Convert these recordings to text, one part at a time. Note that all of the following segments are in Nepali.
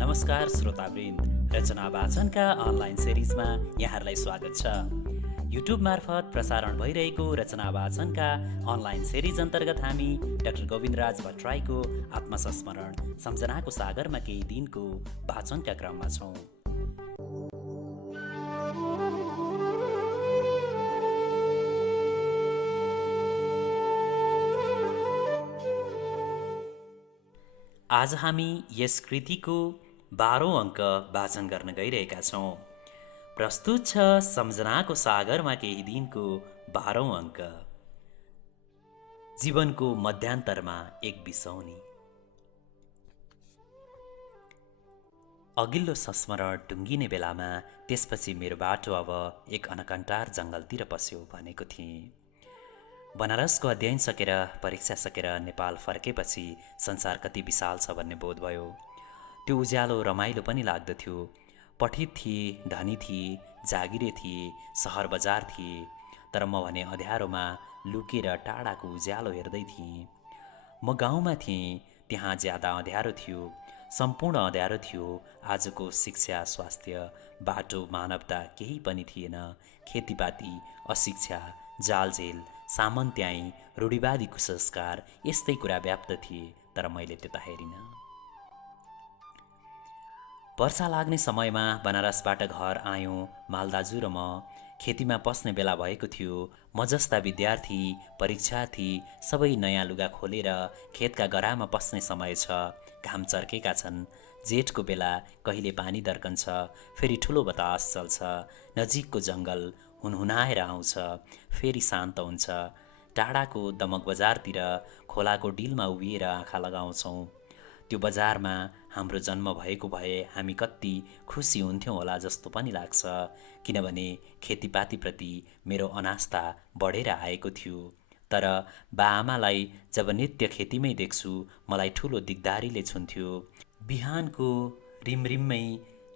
नमस्कार श्रोतावृन्द, रचना वाचनका अनलाइन सिरिजमा यहाँहरूलाई स्वागत छ। युट्युब मार्फत प्रसारण भइरहेको रचना वाचनका अनलाइन सिरिज अन्तर्गत हामी डाक्टर गोविन्दराज भट्टराईको आत्मसंस्मरण सम्झनाको सागरमा केही दिनको वाचनका क्रममा छौँ। आज हामी यस कृतिको 12औं अङ्क वाचन गर्न गइरहेका छौँ। प्रस्तुत छ सम्झनाको सागरमा केही दिनको 12औं अङ्क। जीवनको मध्यान्तरमा एक बिसौनी। अघिल्लो संस्मरण टुङ्गिने बेलामा त्यसपछि मेरो बाटो अब एक अनकन्टार जङ्गलतिर पस्यो भनेको थिएँ। बनारसको अध्ययन सकेर परीक्षा सकेर नेपाल फर्केपछि संसार कति विशाल छ भन्ने बोध भयो। त्यो उज्यालो रमाइलो पनि लाग्दथ्यो। पठित थिए, धनी थिए, जागिरे थिए, सहर बजार थिए, तर म भने अँध्यारोमा लुकेर टाढाको उज्यालो हेर्दै थिएँ। म गाउँमा थिएँ, त्यहाँ ज्यादा अँध्यारो थियो, सम्पूर्ण अँध्यारो थियो। आजको शिक्षा, स्वास्थ्य, बाटो, मानवता केही पनि थिएन। खेतीपाती, अशिक्षा, जालझेल, सामन्त्याई, रूढिवादी कुसंस्कार यस्तै कुरा व्याप्त थिए, तर मैले त्यता हेरिनँ। वर्षा लाग्ने समयमा बनारसबाट घर आयौँ मालदाजु र म। खेतीमा पस्ने बेला भएको थियो। म जस्ता विद्यार्थी, परीक्षार्थी सबै नयाँ लुगा खोलेर खेतका गरामा पस्ने समय छ। घाम चर्केका छन्। जेठको बेला कहिले पानी दर्कन्छ, फेरि ठुलो बतास चल्छ। नजिकको जङ्गल हुनहुनाएर आउँछ, फेरि शान्त हुन्छ। टाढाको दमक बजारतिर खोलाको डिलमा उभिएर आँखा लगाउँछौँ। त्यो बजारमा हाम्रो जन्म भएको भए हामी कति खुसी हुन्थ्यौँ होला जस्तो पनि लाग्छ, किनभने खेतीपातीप्रति मेरो अनास्था बढेर आएको थियो। तर बाआमालाई जब नित्य खेतीमै देख्छु, मलाई ठुलो दिगदारीले छुन्थ्यो। बिहानको रिमरिममै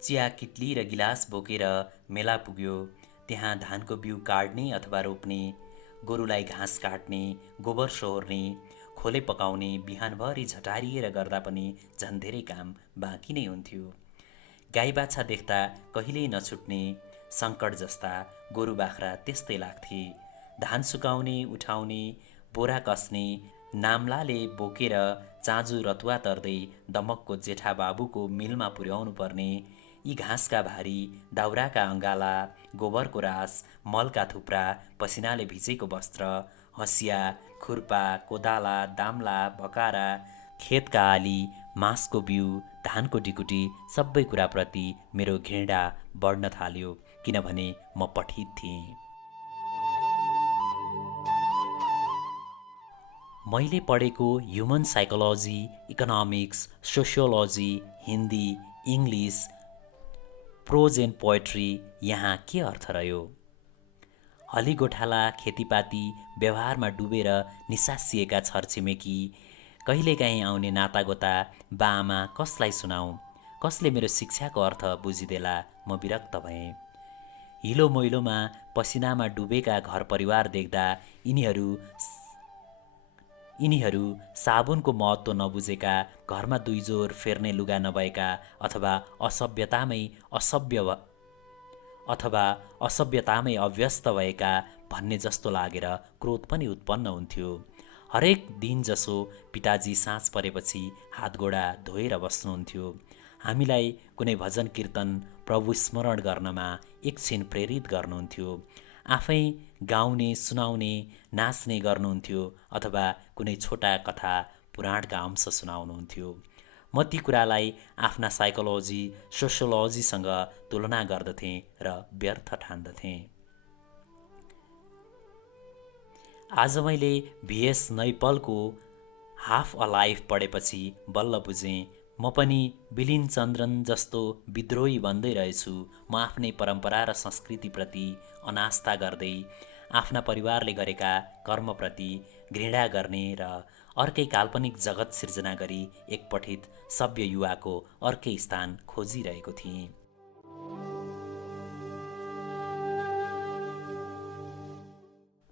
चिया किट्ली र गिलास बोकेर मेला पुग्यो। त्यहाँ धानको बिउ काट्ने अथवा रोप्ने, गोरुलाई घाँस काट्ने, गोबर सोहोर्ने, खोले पकाउने, बिहानभरि झटारिएर गर्दा पनि झन् धेरै काम बाँकी नै हुन्थ्यो। गाई बाछा देख्दा कहिल्यै नछुट्ने सङ्कट जस्ता गोरु बाख्रा त्यस्तै लाग्थे। धान सुकाउने, उठाउने, बोरा कस्ने, नाम्लाले बोकेर चाँजु रतुवा तर्दै दमकको जेठा बाबुको मिलमा पुर्याउनु पर्ने, यी घाँसका भारी, दाउराका अङ्गाला, गोबरको रास, मलका थुप्रा, पसिनाले भिजेको वस्त्र, हँसिया, खुर्पा, कोदाला, दाम्ला, भकारा, खेतका आली, मासको बिउ, धानको ढिकुटी सबै कुराप्रति मेरो घृणा बढ्न थाल्यो, किनभने म पठित थिएँ। मैले पढेको human psychology, economics, sociology, Hindi, English, prose and poetry यहाँ के अर्थ रह्यो? हलीगोठाला, खेतीपाती, व्यवहारमा डुबेर निसासिएका छरछिमेकी, कहिलेकाहीँ आउने नातागोता, बाआमा कसलाई सुनाऊँ? कसले मेरो शिक्षाको अर्थ बुझिदेला? म विरक्त भएँ। हिलो मैलोमा पसिनामा डुबेका घर परिवार देख्दा यिनीहरू साबुनको महत्त्व नबुझेका, घरमा दुई जोर फेर्ने लुगा नभएका, अथवा असभ्यतामै अभ्यस्त भएका भन्ने जस्तो लागेर क्रोध पनि उत्पन्न हुन्थ्यो। हरेक दिन जसो पिताजी साँझ परेपछि हातगोडा धोएर बस्नुहुन्थ्यो। हामीलाई कुनै भजन कीर्तन, प्रभु स्मरण गर्नमा एकछिन प्रेरित गर्नुहुन्थ्यो। आफै गाउने, सुनाउने, नाच्ने गर्नुहुन्थ्यो, अथवा कुनै छोटा कथा, पुराणका अंश सुनाउनुहुन्थ्यो। म ती कुरालाई आफ्ना साइकोलोजी, सोसियोलोजीसँग तुलना गर्दथेँ र व्यर्थ ठान्दथेँ। आज मैले VS नैपलको हाफ अ लाइफ पढेपछि बल्ल बुझेँ, म पनि बिलिन चन्द्रन जस्तो विद्रोही बन्दै रहेछु। म आफ्नै परम्परा र संस्कृतिप्रति अनास्था गर्दै, आफ्ना परिवारले गरेका कर्मप्रति घृणा गर्ने र अर्कै काल्पनिक जगत सिर्जना गरी एक पठित सभ्य युवाको अर्कै स्थान खोजिरहेको थिएँ।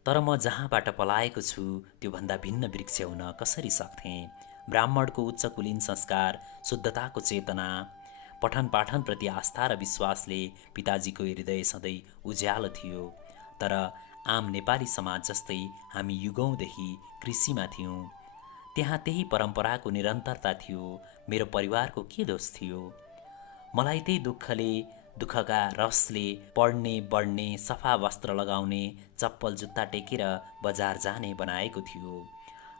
तर म जहाँबाट पलाएको छु त्योभन्दा भिन्न वृक्ष हुन कसरी सक्थेँ? ब्राह्मणको उच्च कुलीन संस्कार, शुद्धताको चेतना, पठन पाठनप्रति आस्था र विश्वासले पिताजीको हृदय सधैँ उज्यालो थियो। तर आम नेपाली समाज जस्तै हामी युगौँदेखि कृषिमा थियौँ। त्यहाँ त्यही परम्पराको निरन्तरता थियो। मेरो परिवारको के दोष थियो? मलाई त्यही दुःखका रसले पढ्ने, बढ्ने, सफा वस्त्र लगाउने, चप्पल जुत्ता टेकेर बजार जाने बनाएको थियो।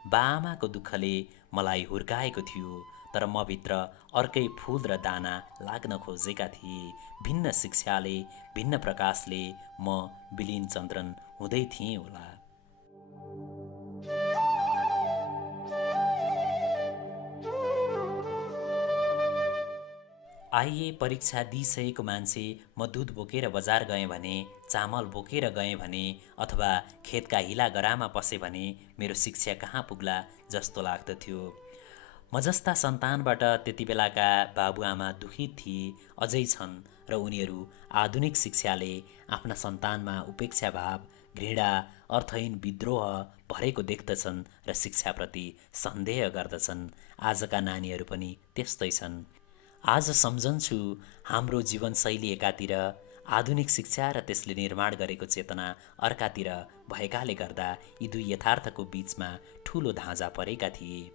बाआमाको दुःखले मलाई हुर्काएको थियो, तर म भित्र अर्कै फूल र दाना लाग्न खोजेका थिए। भिन्न शिक्षाले, भिन्न प्रकाशले म बिलिन चन्द्रन हुँदै थिएँ होला। आइए परीक्षा दिइसकेको मान्छे म दुध बोकेर बजार गएँ भने, चामल बोकेर गएँ भने, अथवा खेतका हिला गरामा पसेँ भने मेरो शिक्षा कहाँ पुग्ला जस्तो लाग्दथ्यो। म जस्ता सन्तानबाट त्यति बेलाका बाबुआमा दुखित थिए, अझै छन्, र उनीहरू आधुनिक शिक्षाले आफ्ना सन्तानमा उपेक्षा भाव, घृणा, अर्थहीन विद्रोह भरेको देख्दछन् र शिक्षाप्रति सन्देह गर्दछन्। आजका नानीहरू पनि त्यस्तै छन्। आज सम्झन्छु हाम्रो जीवनशैली एकातिर, आधुनिक शिक्षा र त्यसले निर्माण गरेको चेतना अर्कातिर भएकाले गर्दा यी दुई यथार्थको बीचमा ठुलो धाँजा परेका थिए।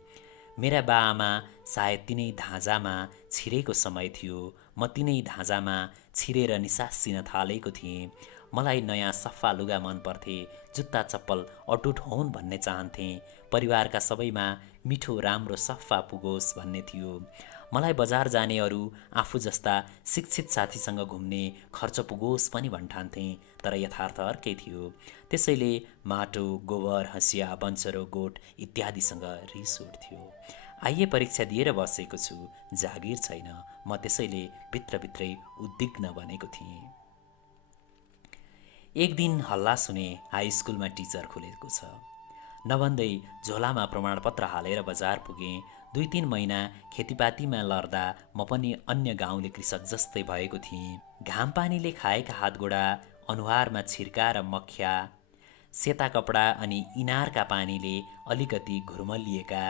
मेरा बाआमा सायद तिनै धाँजामा छिरेको समय थियो। म तिनै धाँजामा छिरेर निसासिन थालेको थिएँ। मलाई नयाँ सफा लुगा मन पर्थे, जुत्ता चप्पल अटुट होन् भन्ने चाहन्थेँ। परिवारका सबैमा मिठो राम्रो सफा पुगोस् भन्ने थियो। मलाई बजार जाने अरू आफू जस्ता शिक्षित साथीसँग घुम्ने खर्च पुगोस् पनि भन्ठान्थेँ, तर यथार्थ अर्कै थियो। त्यसैले माटो, गोबर, हँसिया, बन्चरो, गोठ इत्यादिसँग रिस उठ्थ्यो। आइए परीक्षा दिएर बसेको छु, जागिर छैन। म त्यसैले भित्रभित्रै उद्विग्न बनेको थिएँ। एक दिन हल्ला सुने, हाई स्कुलमा टिचर खुलेको छ। नभन्दै झोलामा प्रमाणपत्र हालेर बजार पुगेँ। 2-3 महिना खेतीपातीमा लड्दा म पनि अन्य गाउँले कृषक जस्तै भएको थिएँ। घाम पानीले खाएका हातगोडा, अनुहारमा छिर्का र मख्या, सेता कपडा अनि इनारका पानीले अलिकति घुर्मलिएका,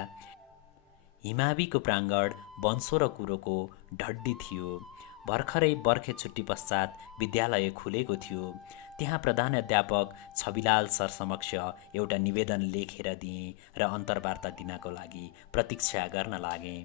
हिमावीको प्राङ्गण बन्सो र कुरोको ढड्डी थियो। भर्खरै बर्खे छुट्टी पश्चात विद्यालय खुलेको थियो। त्यहाँ प्रधानाध्यापक छविलाल सर समक्ष एउटा निवेदन लेखेर दिएँ र अन्तर्वार्ता दिनको लागि प्रतीक्षा गर्न लागेँ।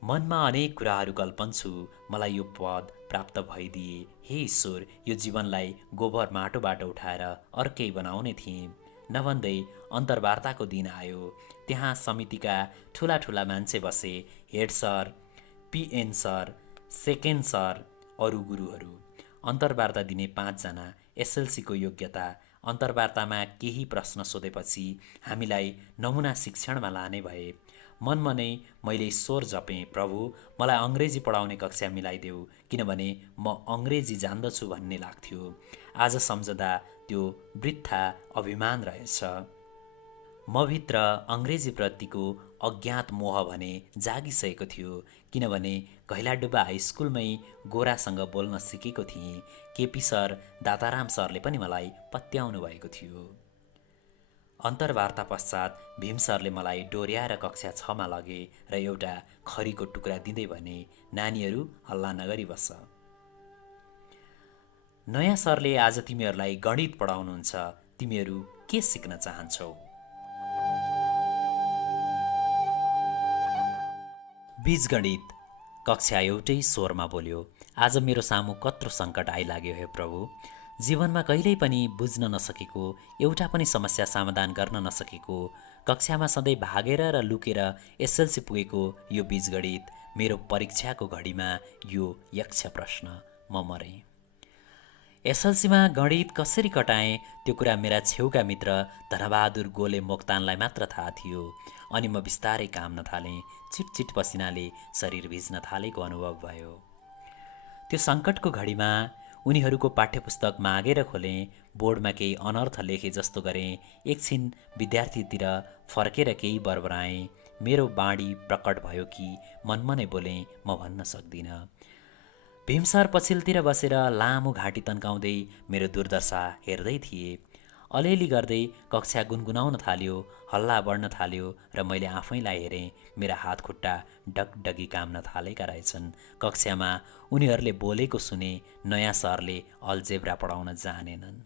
मनमा अनेक कुराहरू कल्पन्छु। मलाई यो पद प्राप्त भइदिए, हे ईश्वर, यो जीवनलाई गोबर माटोबाट उठाएर अर्कै बनाउने थिएँ। नभन्दै अन्तर्वार्ताको दिन आयो। त्यहाँ समितिका ठुला ठुला मान्छे बसे, head sir, PN sir, second sir, अरू गुरुहरू। अन्तर्वार्ता दिने 5 जना, एसएलसीको योग्यता। अन्तर्वार्तामा केही प्रश्न सोधेपछि हामीलाई नमुना शिक्षणमा लाने भए। मनमनै मैले ईश्वर जपेँ, प्रभु मलाई अङ्ग्रेजी पढाउने कक्षा मिलाइदेऊ, किनभने म अङ्ग्रेजी जान्दछु भन्ने लाग्थ्यो। आज सम्झदा त्यो वृथा अभिमान रहेछ। म भित्र अङ्ग्रेजीप्रतिको अज्ञात मोह भने जागिसकेको थियो, किनभने घैलाडुब्बा हाई स्कुलमै गोरासँग बोल्न सिकेको थिएँ। केपी सर, दाताराम सरले पनि मलाई पत्याउनु भएको थियो। अन्तर्वार्ता पश्चात भीम सरले मलाई डोर्याएर कक्षा 6मा लगे र एउटा खरीको टुक्रा दिँदै भने, नानीहरू हल्ला नगरी बस। नयाँ सरले, आज तिमीहरूलाई गणित पढाउनुहुन्छ, तिमीहरू के सिक्न चाहन्छौ? बीजगणित। कक्षा एउटै स्वरमा बोल्यो। आज मेरो सामु कत्रो सङ्कट आइलाग्यो हे प्रभु। जीवनमा कहिल्यै पनि बुझ्न नसकेको, एउटा पनि समस्या समाधान गर्न नसकेको, कक्षामा सधैँ भागेर र लुकेर एसएलसी पुगेको यो बीजगणित, मेरो परीक्षाको घडीमा यो यक्ष प्रश्न। म मरेँ। एसएलसीमा गणित कसरी कटाएँ त्यो कुरा मेरा छेउका मित्र धनबहादुर गोले मोक्तानलाई मात्र थाहा थियो। अनि म बिस्तारै काम्न थालेँ। चिटचिट पसिनाले शरीर भिज्न थालेको अनुभव भयो। त्यो सङ्कटको घडीमा उनीहरूको पाठ्यपुस्तक मागेर खोलेँ, बोर्डमा केही अनर्थ लेखे जस्तो गरेँ। एकछिन विद्यार्थीतिर फर्केर केही बरबराएँ। मेरो बाणी प्रकट भयो कि मनमनै बोलेँ, म भन्न सक्दिनँ। भीम सर पछिल्तिर बसेर लामो घाँटी तन्काउँदै मेरो दुर्दशा हेर्दै थिए। अलिअलि गर्दै कक्षा गुनगुनाउन थाल्यो, हल्ला बढ्न थाल्यो र मैले आफैलाई हेरेँ। मेरा हात खुट्टा डगडगी काम्न थालेका रहेछन्। कक्षामा उनीहरूले बोलेको सुने। नयाँ सरले अल्जेब्रा पढाउन जानेनन्।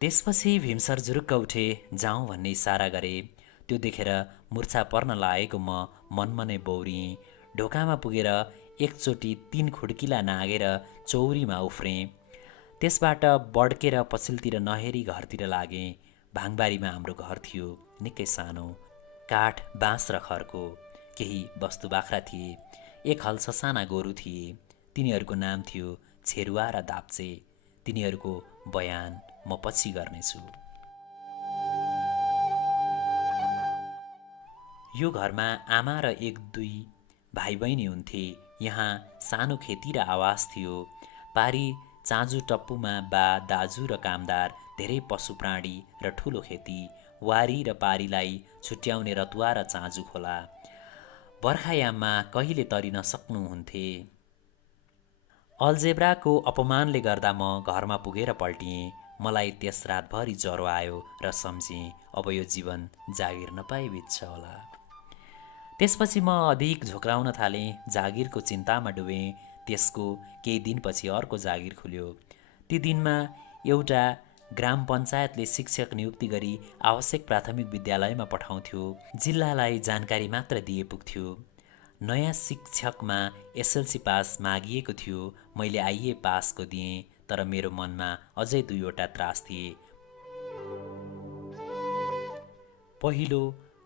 त्यसपछि भीमसर जुरुक्क उठे, जाउँ भन्ने इसारा गरे। त्यो देखेर मुर्छा पर्न लागेको म मनमा नै बौरिएँ। ढोकामा पुगेर एकचोटि 3 खुड्किला नागेर चौरीमा उफ्रेँ। त्यसबाट बड्केर पछिल्तिर नहेरी घरतिर लागेँ। भाङबारीमा हाम्रो घर थियो, निकै सानो, काठ, बाँस र खरको। केही वस्तु बाख्रा थिए। एक हल ससाना गोरु थिए। तिनीहरूको नाम थियो छेरुवा र दाप्चे। तिनीहरूको बयान म पछि गर्नेछु। यो घरमा आमा र 1-2 भाइ बहिनी हुन्थे। यहाँ सानो खेती र आवास थियो। पारी चाँजु टप्पुमा बा, दाजु र कामदार, धेरै पशु प्राणी र ठुलो खेती। वारी र पारीलाई छुट्याउने रतुवा र चाँजु खोला। बर्खायाममा कहिले तरिन सक्नुहुन्थे। अल्जेब्राको अपमानले गर्दा म घरमा पुगेर पल्टिएँ। मलाई त्यस रातभरि ज्वरो आयो र सम्झेँ अब यो जीवन जागिर नपाई बित्छ होला। त्यसपछि म अधिक झोक्राउन थालेँ। जागिरको चिन्तामा डुबेँ। त्यसको केही दिनपछि अर्को जागिर खुल्यो। ती दिनमा एउटा ग्राम पञ्चायतले शिक्षक नियुक्ति गरी आवश्यक प्राथमिक विद्यालयमा पठाउँथ्यो। जिल्लालाई जानकारी मात्र दिए पुग्थ्यो। नयाँ शिक्षकमा एसएलसी पास मागिएको थियो। मैले आइए पासको दिएँ, तर मेरो मनमा अझै 2वटा त्रास थिए। पहिलो,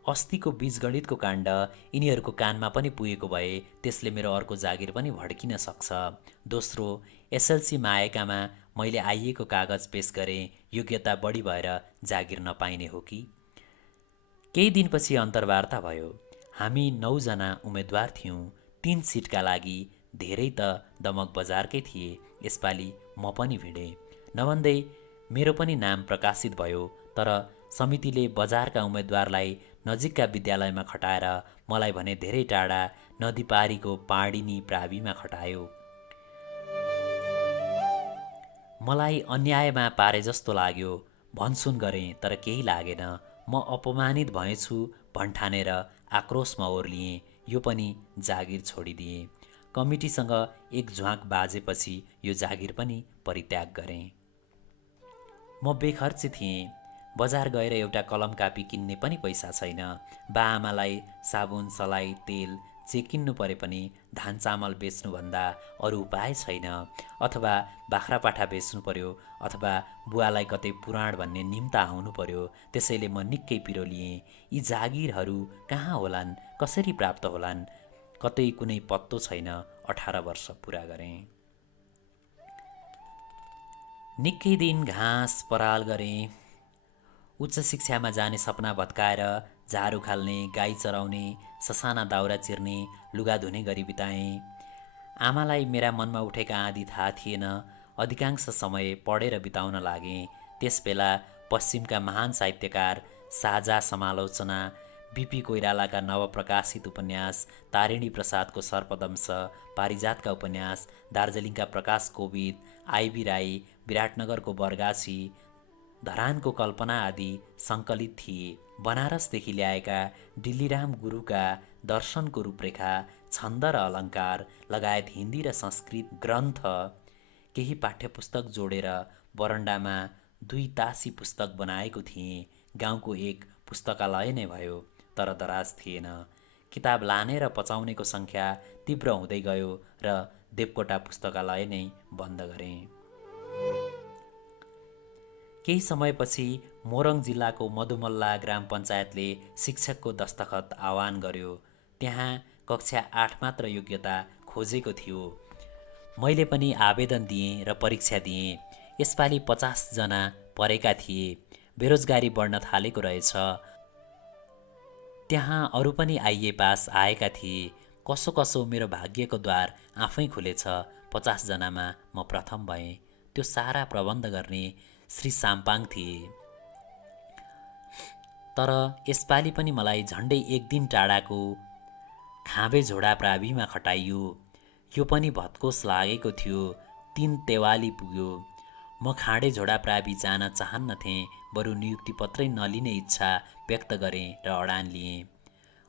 अस्तिको बीजगणितको काण्ड यिनीहरूको कानमा पनि पुगेको भए त्यसले मेरो अर्को जागिर पनि भड्किन सक्छ। दोस्रो, एसएलसीमा आएकामा मैले आइएको कागज पेश गरेँ। योग्यता बढी भएर जागिर नपाइने हो कि? केही दिनपछि अन्तर्वार्ता भयो। हामी 9 जना उम्मेदवार थियौँ। 3 सिटका लागि। धेरै त दमक बजारकै थिए। यसपालि म पनि भिडेँ। नभन्दै मेरो पनि नाम प्रकाशित भयो। तर समितिले बजारका उम्मेदवारलाई नजिकका विद्यालयमा खटाएर मलाई भने धेरै टाढा नदीपारीको पाडिनी प्राविमा खटायो। मलाई अन्यायमा पारे जस्तो लाग्यो। भनसुन गरेँ, तर केही लागेन। म अपमानित भएछु भन्ठानेर आक्रोशमा ओर्लिएँ। यो पनि जागिर छोडिदिएँ। कमिटीसँग एक झ्वाक बाजेपछि यो जागिर पनि परित्याग गरेँ। म बेखर्ची थिएँ। बजार गएर एउटा कलम कापी किन्ने पनि पैसा छैन। बाआमालाई साबुन, सलाई, तेल जे किन्नु परे पनि धान चामल बेच्नुभन्दा अरू उपाय छैन। अथवा बाख्रा पाठा बेच्नु पर्यो, अथवा बुवालाई कतै पुराण भन्ने निम्ता आउनु पर्यो। त्यसैले म निकै पिरो लिएँ। यी जागिरहरू कहाँ होलान्, कसरी प्राप्त होलान्, कतै कुनै पत्तो छैन। 18 वर्ष पुरा गरेँ। निकै दिन घाँस पराल गरेँ। उच्च शिक्षामा जाने सपना भत्काएर झार उखाल्ने, गाई चराउने, ससाना दाउरा चिर्ने, लुगा धुने गरी बिताएँ। आमालाई मेरा मनमा उठेका आँधी थाहा थिएन। अधिकांश समय पढेर बिताउन लागेँ। त्यसबेला पश्चिमका महान साहित्यकार साझा समालोचना, बीपी कोइरालाका नवप्रकाशित उपन्यास, तारिणी प्रसादको सर्पदंश, पारिजातका उपन्यास, दार्जिलिङका प्रकाश कोविद, आइबी राई, विराटनगरको बरगाछी, धरानको कल्पना आदि सङ्कलित थिए। बनारसदेखि ल्याएका डिल्लीराम गुरुका दर्शनको रूपरेखा, छन्द र अलङ्कार लगायत हिन्दी र संस्कृत ग्रन्थ, केही पाठ्यपुस्तक जोडेर बरन्डामा 2 तासी पुस्तक बनाएको थिएँ। गाउँको एक पुस्तकालय नै भयो, तर दराज थिएन। किताब लाने र पचाउनेको सङ्ख्या तीव्र हुँदै गयो र देवकोटा पुस्तकालय नै बन्द गरेँ। केही समयपछि मोरङ जिल्लाको मधुमल्ला ग्राम पञ्चायतले शिक्षकको दस्तखत आह्वान गर्यो। त्यहाँ कक्षा 8 मात्र योग्यता खोजेको थियो। मैले पनि आवेदन दिएँ र परीक्षा दिएँ। यसपालि 50 जना परेका थिए। बेरोजगारी बढ्न थालेको रहेछ। त्यहाँ अरू पनि आइए पास आएका थिए। कसो कसो मेरो भाग्यको द्वार आफै खुलेछ। 50 जनामा म प्रथम भएँ। त्यो सारा प्रबन्ध गर्ने श्री साम्पाङ थिए। तर यसपालि पनि मलाई झन्डै 1 दिन टाढाको खाँबे झोडा प्राविमा खटाइयो। यो पनि भत्कोस लागेको थियो। 3 तेवाली पुग्यो। म खाँडे झोडा प्रावि जान चाहन्नथेँ, बरु नियुक्ति पत्रै नलिने इच्छा व्यक्त गरेँ र अडान लिएँ।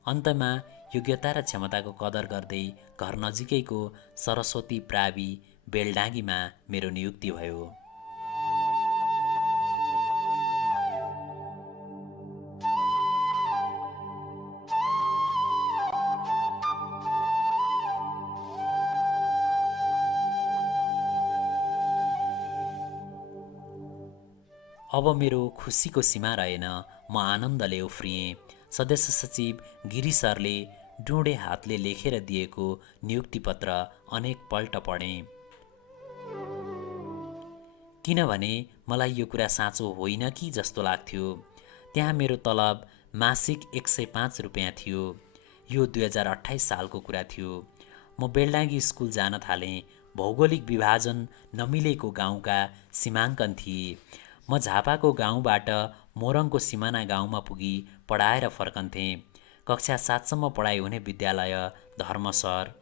अन्तमा योग्यता र क्षमताको कदर गर्दै घर नजिकैको सरस्वती प्रावि बेलडाँगीमा मेरो नियुक्ति भयो। अब मेरो खुसीको सीमा रहेन। म आनन्दले उफ्रिएँ। सदस्य सचिव गिरी सरले डुँडे हातले लेखेर दिएको नियुक्तिपत्र अनेकपल्ट पढेँ, किनभने मलाई यो कुरा साँचो होइन कि जस्तो लाग्थ्यो। त्यहाँ मेरो तलब मासिक 105 रुपियाँ थियो। यो 2028 सालको कुरा थियो। म बेलडाँगी स्कुल जान थालेँ। भौगोलिक विभाजन नमिलेको गाउँका सीमाङ्कन थिए। म झापाको गाउँबाट मोरङको सिमाना गाउँमा पुगी पढाएर फर्कन्थेँ। कक्षा 7 सम्म पढाइ हुने विद्यालय धर्म सर,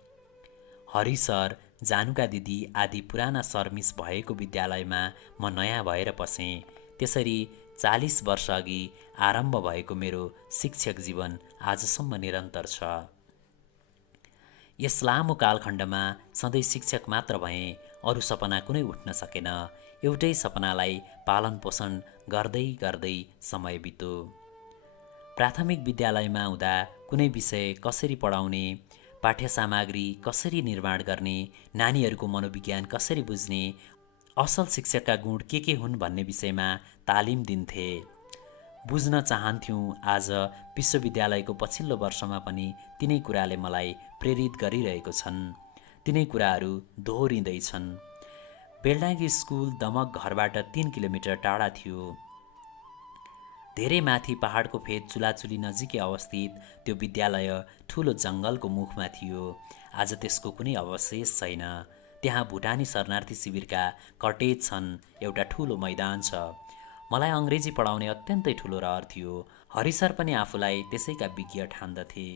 हरि सर, जानुका दिदी आदि पुराना सरमिस भएको विद्यालयमा म नयाँ भएर पसेँ। त्यसरी 40 वर्ष अघि आरम्भ भएको मेरो शिक्षक जीवन आजसम्म निरन्तर छ। यस लामो कालखण्डमा सधैँ शिक्षक मात्र भएँ, अरू सपना कुनै उठ्न सकेन। एउटै सपनालाई पालन पोषण गर्दै गर्दै समय बित्यो। प्राथमिक विद्यालयमा हुँदा कुनै विषय कसरी पढाउने, पाठ्य सामग्री कसरी निर्माण गर्ने, नानीहरूको मनोविज्ञान कसरी बुझ्ने, असल शिक्षकका गुण के हुन् भन्ने विषयमा तालिम दिन्थे। बुझ्न चाहन्थ्यौँ। आज विश्वविद्यालयको पछिल्लो वर्षमा पनि तिनै कुराले मलाई प्रेरित गरिरहेको छन्। तिनै कुराहरू दोहोरिँदैछन्। बेलडाँगी स्कुल दमक घरबाट 3 किलोमिटर टाढा थियो। धेरै माथि पहाडको फेद चुलाचुली नजिकै अवस्थित त्यो विद्यालय ठुलो जङ्गलको मुखमा थियो। आज त्यसको कुनै अवशेष छैन। त्यहाँ भुटानी शरणार्थी शिविरका कटेज छन्। एउटा ठुलो मैदान छ। मलाई अङ्ग्रेजी पढाउने अत्यन्तै ठुलो रहर थियो। हरिसर पनि आफूलाई त्यसैका विज्ञ ठान्दथे।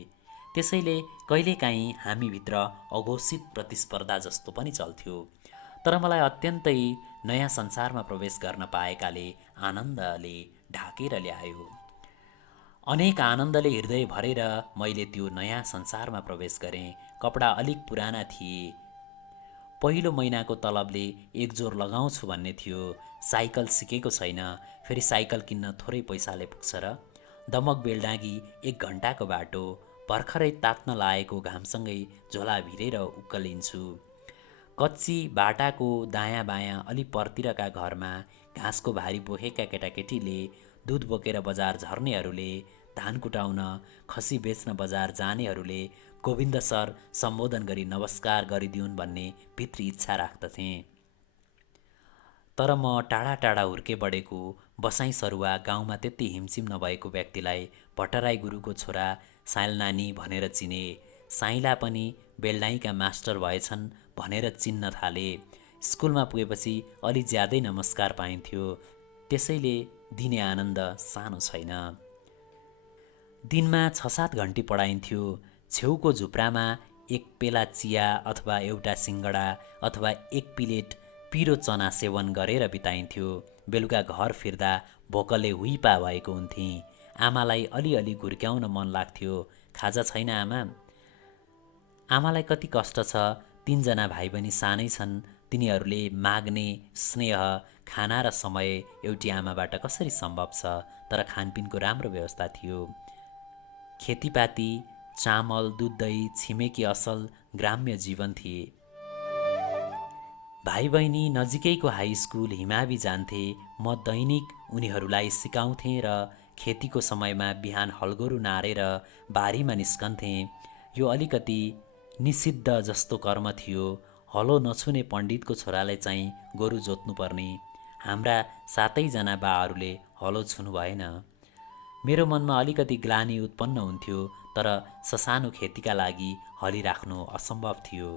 त्यसैले कहिलेकाहीँ हामीभित्र अघोषित प्रतिस्पर्धा जस्तो पनि चल्थ्यो। तर मलाई अत्यन्तै नयाँ संसारमा प्रवेश गर्न पाएकाले आनन्दले ढाकेर ल्यायो। अनेक आनन्दले हृदय भरेर मैले त्यो नयाँ संसारमा प्रवेश गरेँ। कपडा अलिक पुराना थिए। पहिलो महिनाको तलबले एक जोर लगाउँछु भन्ने थियो। साइकल सिकेको छैन। फेरि साइकल किन्न थोरै पैसाले पुग्छ र? दमक बेलडाँगी 1 घन्टाको बाटो। भर्खरै तात्न लागेको घामसँगै झोला भिरेर उक्कलिन्छु। कच्ची बाटाको दायाँ बायाँ अलि परतिरका घरमा घाँसको भारी बोकेका केटाकेटीले, दुध बोकेर बजार झर्नेहरूले, धान कुटाउन, खसी बेच्न बजार जानेहरूले गोविन्द सर सम्बोधन गरी नमस्कार गरिदिउन् भन्ने भित्री इच्छा राख्दथे। तर म टाढा टाढा हुर्के बढेको बसाइँ सरुवा गाउँमा त्यति हिमचिम नभएको व्यक्तिलाई भट्टराई गुरुको छोरा साइल नानी भनेर चिने। साइला पनि बेलडाँगीका मास्टर भएछन् भनेर चिन्न थाले। स्कुलमा पुगेपछि अलि ज्यादै नमस्कार पाइन्थ्यो। त्यसैले दिने आनन्द सानो छैन। दिनमा 6-7 घन्टी पढाइन्थ्यो। छेउको झुप्रामा 1 पेला चिया अथवा एउटा सिङ्गडा अथवा 1 प्लेट पिरो चना सेवन गरेर बिताइन्थ्यो। बेलुका घर फिर्दा भोकले हुइपा भएको हुन्थेँ। आमालाई अलिअलि घुर्क्याउन मन लाग्थ्यो। खाजा छैन आमा? आमालाई कति कष्ट छ। 3 जना भाइ बहिनी सानै छन्। तिनीहरूले माग्ने स्नेह, खाना र समय एउटी आमाबाट कसरी सम्भव छ? तर खानपिनको राम्रो व्यवस्था थियो। खेतीपाती, चामल, दुध, दही, छिमेकी असल ग्राम्य जीवन थिए। भाइ बहिनी नजिकैको हाई स्कुल हिमावी जान्थे। म दैनिक उनीहरूलाई सिकाउँथेँ र खेतीको समयमा बिहान हलगोरु नारेर बारीमा निस्कन्थेँ। यो अलिकति निषिद्ध जस्तो कर्म थियो। हलो नछुने पण्डितको छोराले चाहिँ गोरु जोत्नुपर्ने। हाम्रा 7 जना बाहरूले हलो छुनु भएन। मेरो मनमा अलिकति ग्लानि उत्पन्न हुन्थ्यो, तर ससानो खेतीका लागि हलिराख्नु असम्भव थियो।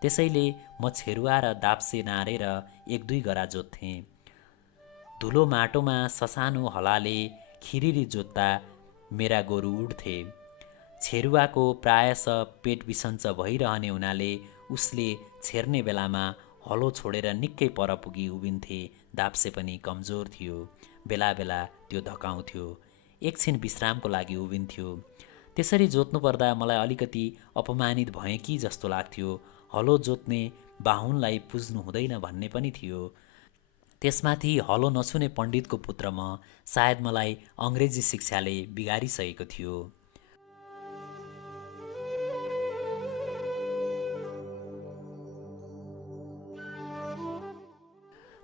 त्यसैले म छेरुवा र दाप्से नारेर 1-2 गरा जोत्थेँ। धुलो माटोमा ससानो हलाले खिरिरी जोत्दा मेरा गोरु उड्थे। छेरुवाको प्रायश पेट बिसन्च भइरहने हुनाले उसले छेर्ने बेलामा हलो छोडेर निकै पर पुगी उभिन्थे। दाप्से पनि कमजोर थियो। बेला बेला त्यो धकाउँथ्यो। एकछिन विश्रामको लागि उभिन्थ्यो। त्यसरी जोत्नु पर्दा मलाई अलिकति अपमानित भएँ कि जस्तो लाग्थ्यो। हलो जोत्ने बाहुनलाई पुज्नु हुँदैन भन्ने पनि थियो। त्यसमाथि हलो नछुने पण्डितको पुत्र म। सायद मलाई अङ्ग्रेजी शिक्षाले बिगारिसकेको थियो।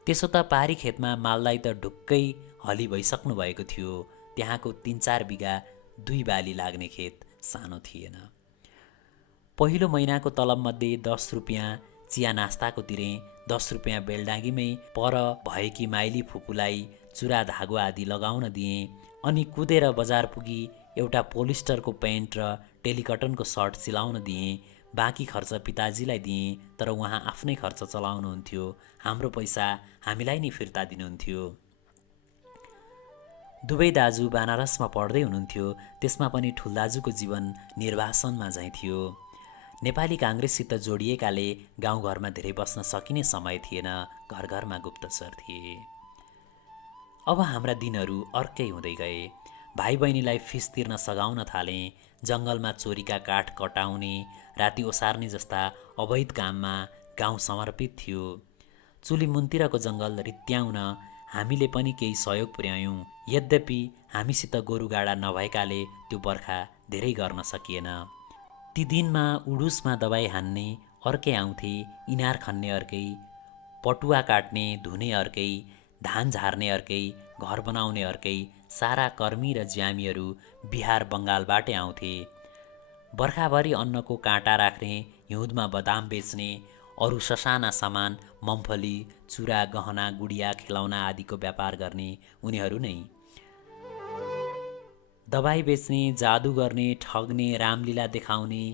त्यसो त पारी खेतमा मालदाई त ढुक्कै हली भइसक्नु भएको थियो। त्यहाँको 3-4 बिघा 2 बाली लाग्ने खेत सानो थिएन। पहिलो महिनाको तलबमध्ये 10 रुपियाँ चिया नास्ताको तिरेँ। 10 रुपियाँ बेलडाँगीमै पर भएकी माइली फुपूलाई चुरा धागो आदि लगाउन दिएँ। अनि कुदेर बजार पुगी एउटा पोलिस्टरको पेन्ट र टेलिकटनको सर्ट सिलाउन दिएँ। बाँकी खर्च पिताजीलाई दिएँ, तर उहाँ आफ्नै खर्च चलाउनुहुन्थ्यो। हाम्रो पैसा हामीलाई नै फिर्ता दिनुहुन्थ्यो। दुवै दाजु बनारसमा पढ्दै हुनुहुन्थ्यो। त्यसमा पनि ठुल्दाजुको जीवन निर्वासनमा झैँ थियो। नेपाली काङ्ग्रेससित जोडिएकाले गाउँघरमा धेरै बस्न सकिने समय थिएन। घर घरमा गुप्तचर थिए। अब हाम्रा दिनहरू अर्कै हुँदै गए। भाइ बहिनीलाई फिस तिर्न सघाउन थालेँ। जङ्गलमा चोरीका काठ कटाउने, राति ओसार्ने जस्ता अवैध काममा गाउँ समर्पित थियो। चुली मुन्तिरको जङ्गल रित्याउन हामीले पनि केही सहयोग पुर्यायौँ। यद्यपि हामीसित गोरुगाडा नभएकाले त्यो बर्खा धेरै गर्न सकिएन। ती दिनमा उडुसमा दबाई हान्ने अर्कै आउँथे, इनार खन्ने अर्कै, पटुवा काट्ने धुने अर्कै, धान झार्ने अर्कै, घर बनाउने अर्कै। सारा कर्मी र ज्यामीहरू बिहार बङ्गालबाटै आउँथे। बर्खाभरि अन्नको काँटा राख्ने, हिउँदमा बदाम बेच्ने, अरू ससाना सामान मम्फली, चुरा, गहना, गुडिया, खेलौना आदिको व्यापार गर्ने उनीहरू नै। दबाई बेच्ने, जादु गर्ने, ठग्ने, रामलीला देखाउने,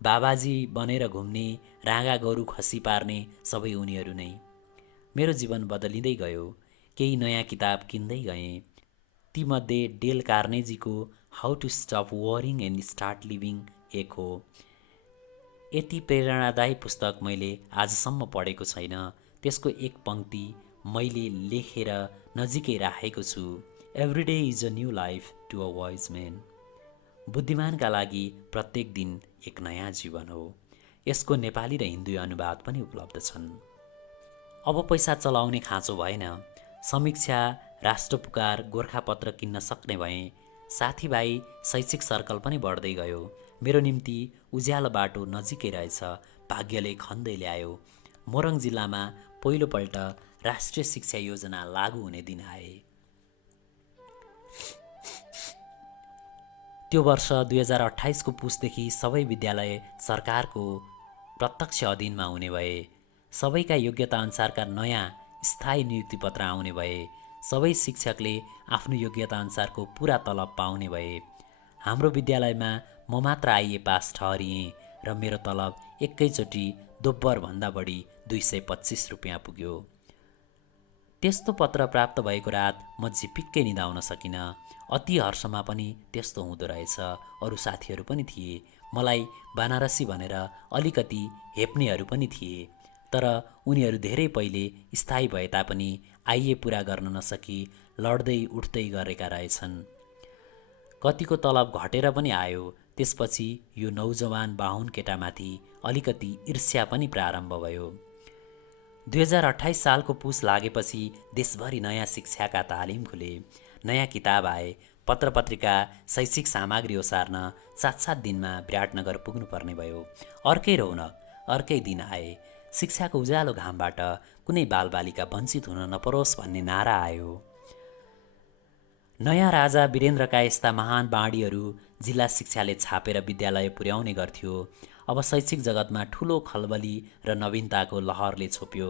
बाबाजी बनेर घुम्ने, राँगा गोरु खसी पार्ने सबै उनीहरू नै। मेरो जीवन बदलिँदै गयो। केही नयाँ किताब किन्दै गएँ। तीमध्ये डेल कार्नेजीको how to stop worrying and start living एक हो। यति प्रेरणादायी पुस्तक मैले आजसम्म पढेको छैन। त्यसको एक पङ्क्ति मैले लेखेर नजिकै राखेको छु। Every day is a new life to a wise man. बुद्धिमानका लागि प्रत्येक दिन एक नयाँ जीवन हो। यसको नेपाली र हिन्दी अनुवाद पनि उपलब्ध छन्। अब पैसा चलाउने खाँचो भएन। समीक्षा, राष्ट्रपुकार, गोर्खापत्र किन्न सक्ने भएँ। साथीभाइ, शैक्षिक सर्कल पनि बढ्दै गयो। मेरो निम्ति उज्यालो बाटो नजिकै रहेछ। भाग्यले खन्दै ल्यायो। मोरङ जिल्लामा पहिलोपल्ट राष्ट्रिय शिक्षा योजना लागू हुने दिन आए। त्यो वर्ष 2028 को पुसदेखि सबै विद्यालय सरकारको प्रत्यक्ष अधीनमा हुने भए। सबैका योग्यता अनुसारका नयाँ स्थायी नियुक्ति पत्र आउने भए। सबै शिक्षकले आफ्नो योग्यता अनुसारको पुरा तलब पाउने भए। हाम्रो विद्यालयमा म मात्र आइए पास ठहरिएँ र मेरो तलब एकैचोटि दोब्बरभन्दा बढी 225 रुपियाँ पुग्यो। त्यस्तो पत्र प्राप्त भएको रात म झिपिक्कै निदाउन सकिनँ। अति हर्षमा पनि त्यस्तो हुँदो रहेछ। अरू साथीहरू पनि थिए। मलाई बनारसी भनेर अलिकति हेप्नेहरू पनि थिए। तर उनीहरू धेरै पहिले स्थायी भए तापनि आइए पुरा गर्न नसकी लड्दै उठ्दै गरेका रहेछन्। कतिको तलब घटेर पनि आयो। त्यसपछि यो नौजवान बाहुन केटामाथि अलिकति ईर्ष्या पनि प्रारम्भ भयो। 2028 सालको पुस लागेपछि देशभरि नयाँ शिक्षाका तालिम खुले। नयाँ किताब आए। पत्रपत्रिका, शैक्षिक सामग्री ओसार्न 7-7 दिनमा विराटनगर पुग्नुपर्ने भयो। अर्कै रौनक, अर्कै दिन आए। शिक्षाको उज्यालो घामबाट कुनै बालबालिका वञ्चित हुन नपरोस् भन्ने नारा आयो। नयाँ राजा वीरेन्द्रका यस्ता महान बाँडीहरू जिल्ला शिक्षाले छापेर विद्यालय पुर्याउने गर्थ्यो। अब शैक्षिक जगतमा ठुलो खलबली र नवीनताको लहरले छोप्यो।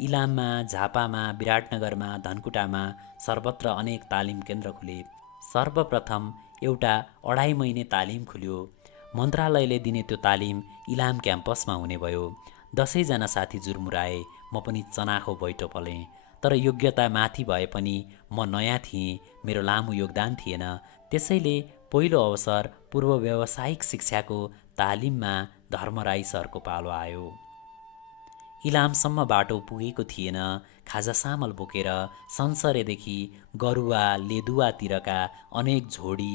इलाममा, झापामा, विराटनगरमा, धनकुटामा सर्वत्र अनेक तालिम केन्द्र खुले। सर्वप्रथम एउटा 2.5 महिने तालिम खुल्यो। मन्त्रालयले दिने त्यो तालिम इलाम क्याम्पसमा हुने भयो। 10 जना साथी जुर्मुराए। म पनि चनाखो बैठो पलेँ। तर योग्यता माथि भए पनि म नयाँ थिएँ। मेरो लामो योगदान थिएन। त्यसैले पहिलो अवसर पूर्व व्यावसायिक शिक्षाको तालिममा धर्मराई सरको पालो आयो। इलामसम्म बाटो पुगेको थिएन। खाजा सामल बोकेर संसरेदेखि गरुवा लेदुवातिरका अनेक झोडी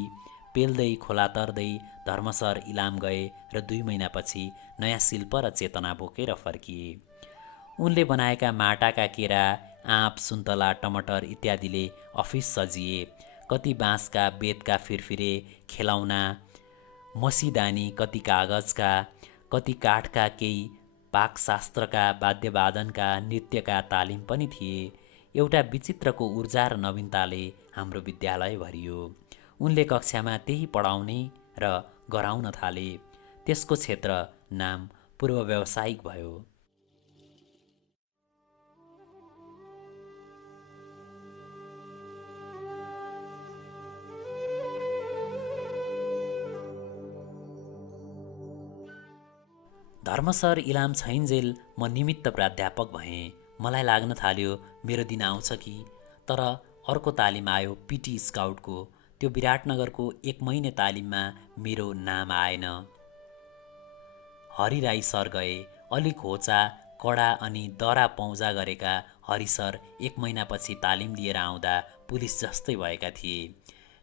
पेल्दै खोला तर्दै धर्मसर इलाम गए र 2 महिनापछि नयाँ शिल्प र चेतना बोकेर फर्किए। उनले बनाएका माटाका केरा, आँप, सुन्तला, टमाटर इत्यादिले अफिस सजिए। कति बाँसका बेतका फिरफिरे खेलौना, मसीदानी, कति कागजका, कति काठका, केही पाकशास्त्रका, वाद्यवादनका, नृत्यका तालिम पनि थिए। एउटा विचित्रको ऊर्जा र नवीनताले हाम्रो विद्यालय भरियो। उनले कक्षामा त्यही पढाउने र गराउन थाले। त्यसको क्षेत्र नाम पूर्व व्यावसायिक भयो। धर्मसर इलाम छैन्जेल म निमित्त प्राध्यापक भएँ। मलाई लाग्न थाल्यो मेरो दिन आउँछ कि। तर अर्को तालिम आयो पिटी स्काउटको। त्यो विराटनगरको 1 महिने तालिममा मेरो नाम आएन। हरि राई सर गए। अलिक होचा, कडा अनि दरा पौजा गरेका हरि सर 1 महिनापछि तालिम लिएर आउँदा पुलिस जस्तै भएका थिए।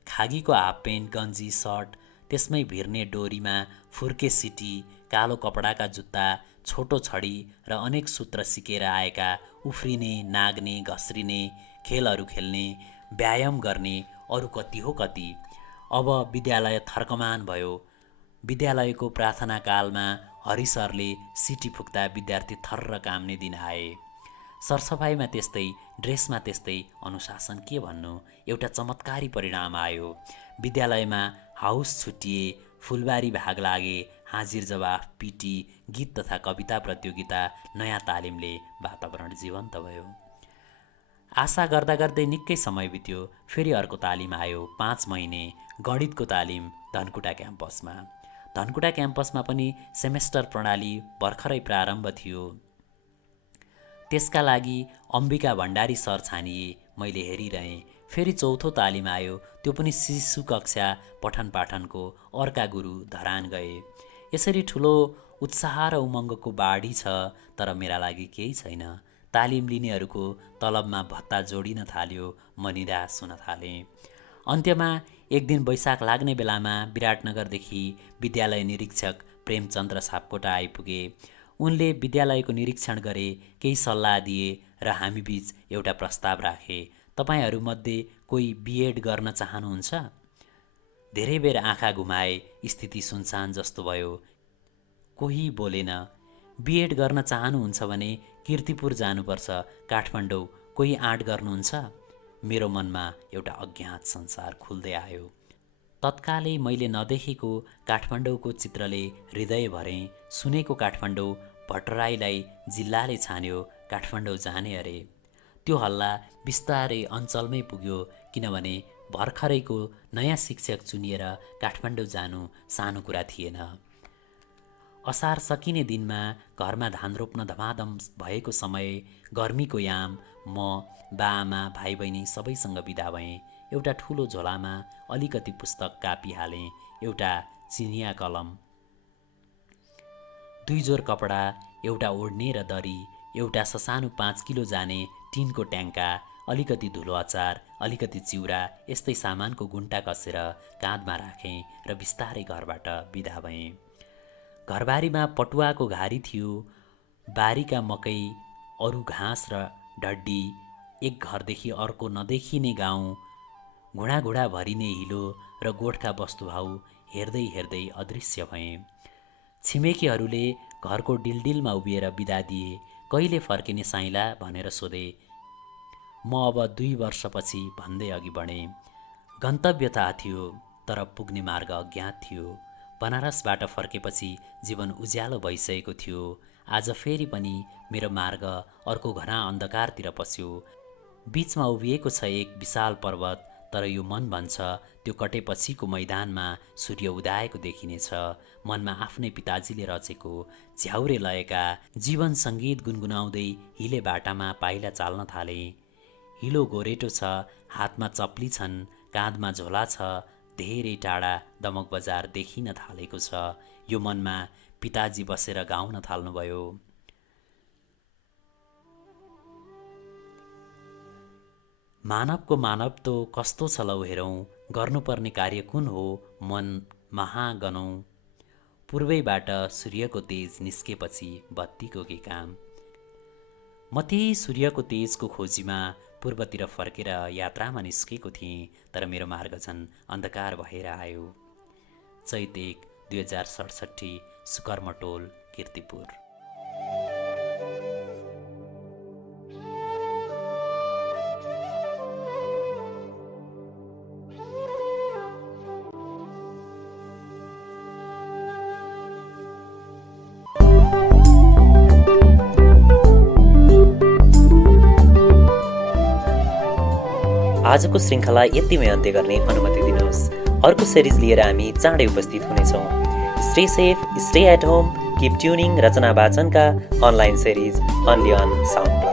खागीको हाफ पेन्ट, गन्जी, सर्ट, त्यसमै भिर्ने डोरीमा फुर्के सिटी, कालो कपडाका जुत्ता, छोटो छडी र अनेक सूत्र सिकेर आएका, उफ्रिने, नाग्ने, घस्रिने, खेलहरू खेल्ने, व्यायाम गर्ने, अरू कति हो कति। अब विद्यालय थर्कमान भयो। विद्यालयको प्रार्थना कालमा हरि सरले सिटी फुक्दा विद्यार्थी थर्र काम्ने दिन आए। सरसफाइमा त्यस्तै, ड्रेसमा त्यस्तै, अनुशासन के भन्नु। एउटा चमत्कारी परिणाम आयो। विद्यालयमा हाउस छुट्टिए, फुलबारी भाग लागे, हाजिर जवाफ, पिटी, गीत तथा कविता प्रतियोगिता, नयाँ तालिमले वातावरण जीवन्त भयो। आशा गर्दा गर्दै निकै समय बित्यो। फेरि अर्को तालिम आयो 5 महिने, गणितको तालिम धनकुटा क्याम्पसमा। धनकुटा क्याम्पसमा पनि सेमेस्टर प्रणाली भर्खरै प्रारम्भ थियो। त्यसका लागि अम्बिका भण्डारी सर छानिए। मैले हेरिरहेँ। फेरि चौथो तालिम आयो। त्यो पनि शिशु कक्षा पठन पाठनको। अर्का गुरु धरान गए। यसरी ठुलो उत्साह र उमङ्गको बाढी छ। तर मेरा लागि केही छैन। तालिम लिनेहरूको तलबमा भत्ता जोडिन थाल्यो। म निराश हुन थालेँ। अन्त्यमा एक दिन वैशाख लाग्ने बेलामा विराटनगरदेखि विद्यालय निरीक्षक प्रेमचन्द्र सापकोटा आइपुगे। उनले विद्यालयको निरीक्षण गरे, केही सल्लाह दिए र हामीबीच एउटा प्रस्ताव राखे। तपाईहरूमध्ये कोही बिएड गर्न चाहनुहुन्छ? धेरै बेर आँखा घुमाए। स्थिति सुनसान जस्तो भयो। कोही बोलेन। बिएड गर्न चाहनुहुन्छ भने कीर्तिपुर जानुपर्छ, काठमाडौँ। कोही आँट गर्नुहुन्छ? मेरो मनमा एउटा अज्ञात संसार खुल्दै आयो। तत्कालै मैले नदेखेको काठमाडौँको चित्रले हृदय भरेँ। सुनेको काठमाडौँ भट्टराईलाई जिल्लाले छान्यो, काठमाडौँ जाने अरे। त्यो हल्ला बिस्तारै अञ्चलमै पुग्यो, किनभने भर्खरैको नयाँ शिक्षक चुनिएर काठमाडौँ जानु सानो कुरा थिएन। असार सकिने दिनमा घरमा धान रोप्न धमाधम भएको समय, गर्मीको याम, म, बाआमा, भाइ बहिनी सबैसँग बिदा भएँ। एउटा ठुलो झोलामा अलिकति पुस्तक कापी हालेँ, एउटा चिनिया कलम, 2 जोर कपडा, एउटा ओढ्ने र दरी, एउटा ससानो 5 किलो जाने टिनको ट्याङ्का, अलिकति धुलो अचार, अलिकति चिउरा, यस्तै सामानको गुन्टा कसेर काँधमा राखेँ र बिस्तारै घरबाट बिदा भएँ। घरबारीमा पटुवाको घारी थियो। बारीका मकै, अरू घाँस र ढड्डी, एक घरदेखि अर्को नदेखिने गाउँ, घुँडा भरिने हिलो र गोठका वस्तुभाउ हेर्दै हेर्दै अदृश्य भएँ। छिमेकीहरूले घरको डिलडिलमा उभिएर बिदा दिए। कहिले फर्किने साइला भनेर सोधे। म अब 2 वर्षपछि भन्दै अघि बढेँ। गन्तव्य थाहा थियो, तर पुग्ने मार्ग अज्ञात थियो। बनारसबाट फर्केपछि जीवन उज्यालो भइसकेको थियो। आज फेरि पनि मेरो मार्ग अर्को घना अन्धकारतिर पस्यो। बीचमा उभिएको छ एक विशाल पर्वत, तर यो मन भन्छ त्यो कटेपछिको मैदानमा सूर्य उदाएको देखिनेछ। मनमा आफ्नै पिताजीले रचेको झ्याउरे लयका जीवन सङ्गीत गुनगुनाउँदै हिले बाटामा पाइला चाल्न थाले। हिलो गोरेटो छ, हातमा चप्ली छन्, काँधमा झोला छ, धेरै टाढा दमक बजार देखिन थालेको छ। यो मनमा पिताजी बसेर गाउन थाल्नुभयो। मानवको मानव कस्तो छ लौ हेरौँ, गर्नुपर्ने कार्य कुन हो मन महागनौँ। पूर्वैबाट सूर्यको तेज निस्केपछि बत्तीको के काम। म त्यही सूर्यको तेजको खोजीमा पूर्वतिर फर्केर यात्रामा निस्केको थिएँ, तर मेरो मार्ग झन् अन्धकार भएर आयो। चैत 1 2067 सुकर्मटोल कीर्तिपुर। आजको श्रृङ्खला यतिमै अन्त्य गर्ने अनुमति दिनुहोस्। अर्को सिरिज लिएर हामी चाँडै उपस्थित हुनेछौँ। Stay safe, stay at home, keep tuning Rachana वाचनका online series only on sound.